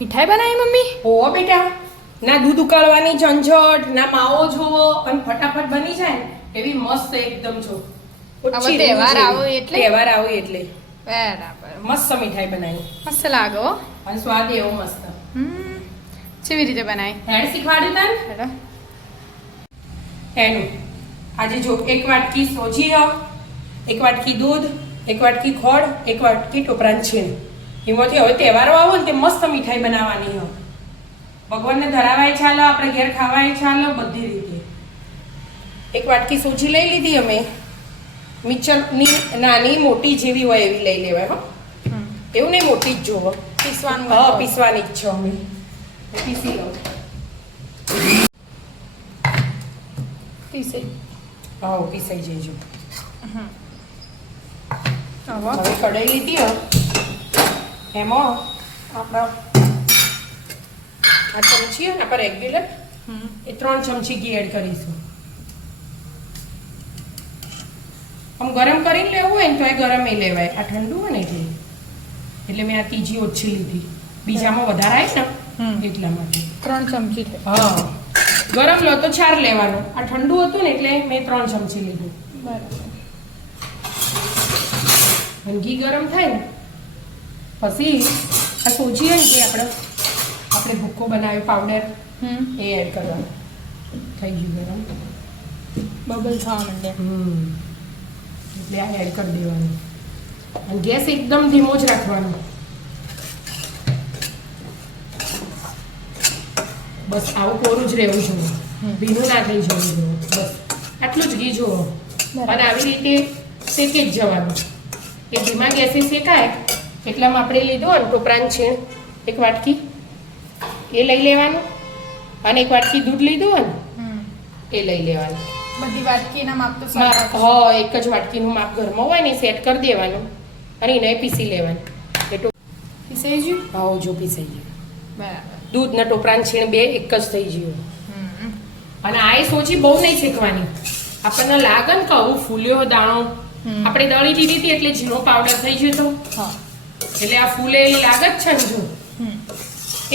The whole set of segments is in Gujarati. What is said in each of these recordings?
મીઠાઈ બનાવી મમ્મી? ઓહો બેટા, ના દૂધ ઉકાળવાની ઝંઝટ, ના માવો જોવો અને ફટાફટ બની જાય એવી મસ્ત એકદમ જો. હવે તહેવાર આવે એટલે? તહેવાર આવે એટલે બરાબર. મસ્ત મીઠાઈ બનાવી મસ્ત લાગે હો. અને સ્વાદ એવો મસ્ત. કેવી રીતે બનાવી? હેડ શીખવાડ્યું તને? હેડો. એનું આજે જો 1 વાટકી સોજી હ, 1 વાટકી દૂધ, 1 વાટકી ખોળ, 1 વાટકી ટોપરાન છીણ. એમાંથી હવે તહેવારો આવો ને તે મસ્ત મીઠાઈ બનાવવાની હ. ભગવાનને ધરાવાય ચાલો, આપણે ઘેર ખાવાય ચાલો, બધી રીતે. 1 વાટકી સોજી લઈ લીધી અમે. મિક્સરની નાની મોટી જેવી હોય એવી લઈ લેવાય હો. એવું નહીં મોટી જ જોવો. પીસવાનું? હા, પીસવાની જ છે અમે. પીસી લઉં. પીસે? હા, પીસાઈ જઈજો. હવે હવે કઢાઈ લીધી હો, એમાં આપણા આ ચમચી હોય ને આપણે રેગ્યુલર એ 3 ચમચી ઘી એડ કરીશું. આમ ગરમ કરીને લેવું હોય ને તો એ ગરમ એ લેવાય, આ ઠંડુ હોય ને એટલે મેં આ ત્રીજી ઓછી લીધી. બીજામાં વધારે આવે ને એટલા માટે 3 ચમચી થાય. હા, ગરમ લો તો 4 લેવાનું. આ ઠંડુ હતું ને એટલે મેં 3 ચમચી લીધું. બરાબર. અને ઘી ગરમ થાય ને પછી આ સોજી હોય ને જે આપણે ભૂક્કો બનાવ્યો પાવડર એ એડ કરવાનો. થઈ ગયું ગરમ, બબલ થવા માંડે. એટલે આ એડ કરી દેવાનું અને ગેસ એકદમ ધીમો જ રાખવાનો. બસ આવું કોરું જ રહેવું જોઈએ, ભીનું ના થઈ જવું જોઈએ. બસ આટલું જ ઘી જોવો અને આવી રીતે શેકી જ જવાનું. એ ધીમા ગેસે શેકાય એટલામાં આપણે લીધું અને ટોપરાન છીણ 1 વાટકી એ લઈ લેવાનું અને 1 વાટકી દૂધ લીધું હોય ને એ લઈ લેવાનું. બધી વાટકીના માપ તો હા, એક જ વાટકીનું માપ ઘરમાં હોય ને સેટ કરી દેવાનું અને એને પીસી લેવાનું. પીસાઈ ગયું? હા, જો પીસાઈ ગયું. બરાબર. દૂધ ને ટોપરાન છીણ બે એક જ થઈ ગયું. અને આ સોજી બહુ નહીં શેકવાની. આપણને લાગે ને કે આવું ફૂલ્યો દાણો આપણે દળી દીધી હતી એટલે ઝીણો પાવડર થઈ ગયો તો એટલે આ ફૂલેલી લાગે જ છે ને જો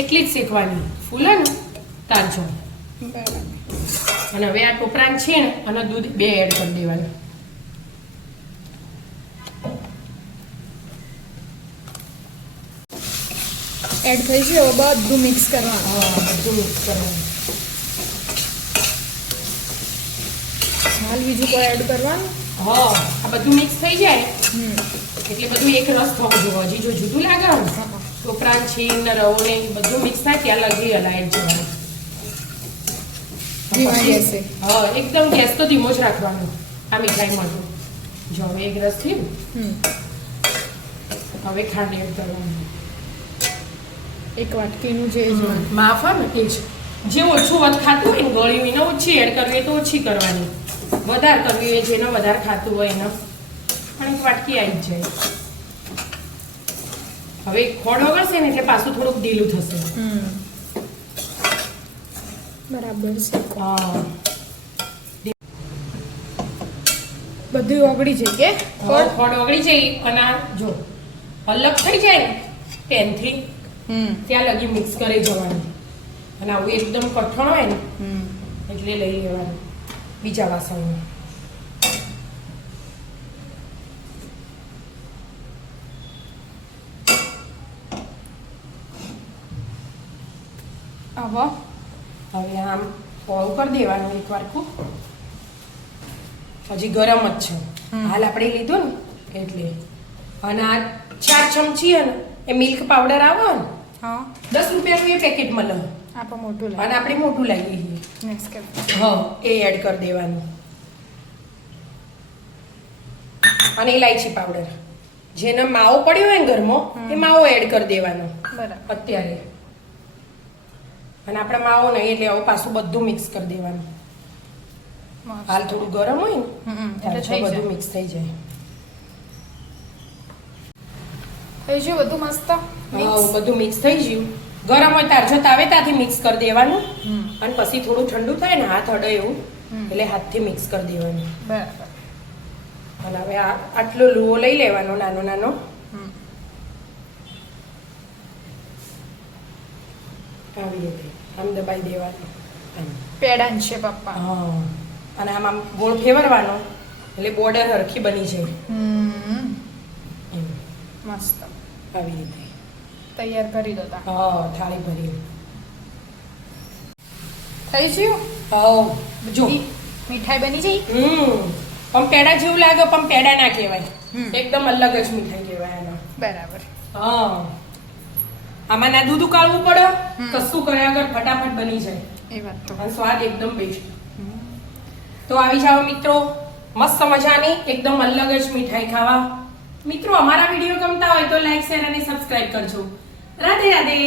એટલી જ શેકવાની. ફૂલે ને તાજો. અને હવે આ ટોપરાન છીણ અને દૂધ બે એડ કરી દેવાનું. એડ થઈ ગયું. હવે બધું મિક્સ કરવાનું. હા, બધું મિક્સ કરવાનું. હાલ બીજું કોઈ એડ કરવાનું? હા, આ બધું મિક્સ થઈ જાય એટલે બધું એક રસ થવો જોઈએ. હજી જો જુદું લાગે ને ટોપરાન છીણ ને રવો ને બધું મિક્સ થાય ત્યાં લગી હલાય જવાનું. હા, એકદમ ગેસ તો ધીમો જ રાખવાનો આ મીઠાઈમાં. તો જો હવે એક રસ થયું, હવે ખાંડ એડ કરવાનું. 1 વાટકીનું જે માફ હોય ને એ જ. જે ઓછું વધ ખાતું હોય ને ગળ્યું એને ઓછી એડ કરવી હોય તો ઓછી કરવાની, વધારે કરવી હોય જેને વધારે ખાતું હોય એને પણ 1 વાટકી આવી જ જાય. હવે ખોળ વગરશે ને એટલે પાછું થોડુંક ઢીલું થશે. બરાબર છે. હા, બધું ઓગળી જાય કે ખોળ ઓગળી જાય અને આ જો અલગ થઈ જાય ને પેનથી ત્યાં લગી મિક્સ કરી જવાનું. અને આવું એકદમ કઠણ હોય ને એટલે લઈ લેવાનું બીજા વાસણમાં. હવે આમ પોળું કરી દેવાનું 1 વાટકું. હજી ગરમ જ છે હાલ આપણે લીધું ને એટલે. અને આ 4 ચમચી ને એ મિલ્ક પાવડર આવે ને 10 રૂપિયાનું એ પેકેટ મળે. આપણે મોટું અને આપણે મોટું લાવીએ છીએ. હા, એ એડ કરી દેવાનું. અને ઇલાયચી પાવડર જેને માવો પડ્યો હોય ને ઘરમાં એ માવો એડ કરી દેવાનો અત્યારે. અને આપણે માવો નહીં એટલે હવે પાછું બધું મિક્સ કરી દેવાનું. હાલ થોડું ગરમ હોય ને એટલે બધું મિક્સ થઈ જાય. થઈ ગયું બધું મસ્ત. હા, બધું મિક્સ થઈ ગયું. ગરમ હોય તાર જો તાવે ત્યાંથી મિક્સ કરી દેવાનું અને પછી થોડું ઠંડુ થાય ને હાથ અડે એવું એટલે હાથથી મિક્સ કરી દેવાનું. બરાબર. અને હવે આટલો લુઓ લઈ લેવાનો નાનો નાનો આવી રીતે આમ દબાઈ દેવાનું આમ. પેડાન છે પપ્પા. હા અને આમ ગોળ ફેરવવાનો એટલે બોર્ડર હરખી બની જાય એમ. મસ્ત આવી રીતે તૈયાર કરી દો તા. હા થાળી ભરી થઈ ગયું. હા જો મીઠાઈ બની જઈ. પણ પેડા જેવું લાગે પણ પેડા ના કહેવાય હમ. એકદમ અલગ જ મીઠાઈ કહેવાય એનો. બરાબર. હા આમાં ના દૂધ ઉકાળવું પડે હમ. કશું કર્યા વગર ફટાફટ બની જાય એ વાત તો. અને સ્વાદ એકદમ બેસ્ટ. તો આવી જાઓ મિત્રો મસ્ત મજાની એકદમ અલગ જ મીઠાઈ ખાવા. મિત્રો અમારા વિડીયો ગમતા હોય તો લાઈક શેર અને સબસ્ક્રાઇબ કરજો. રાધે રાધે.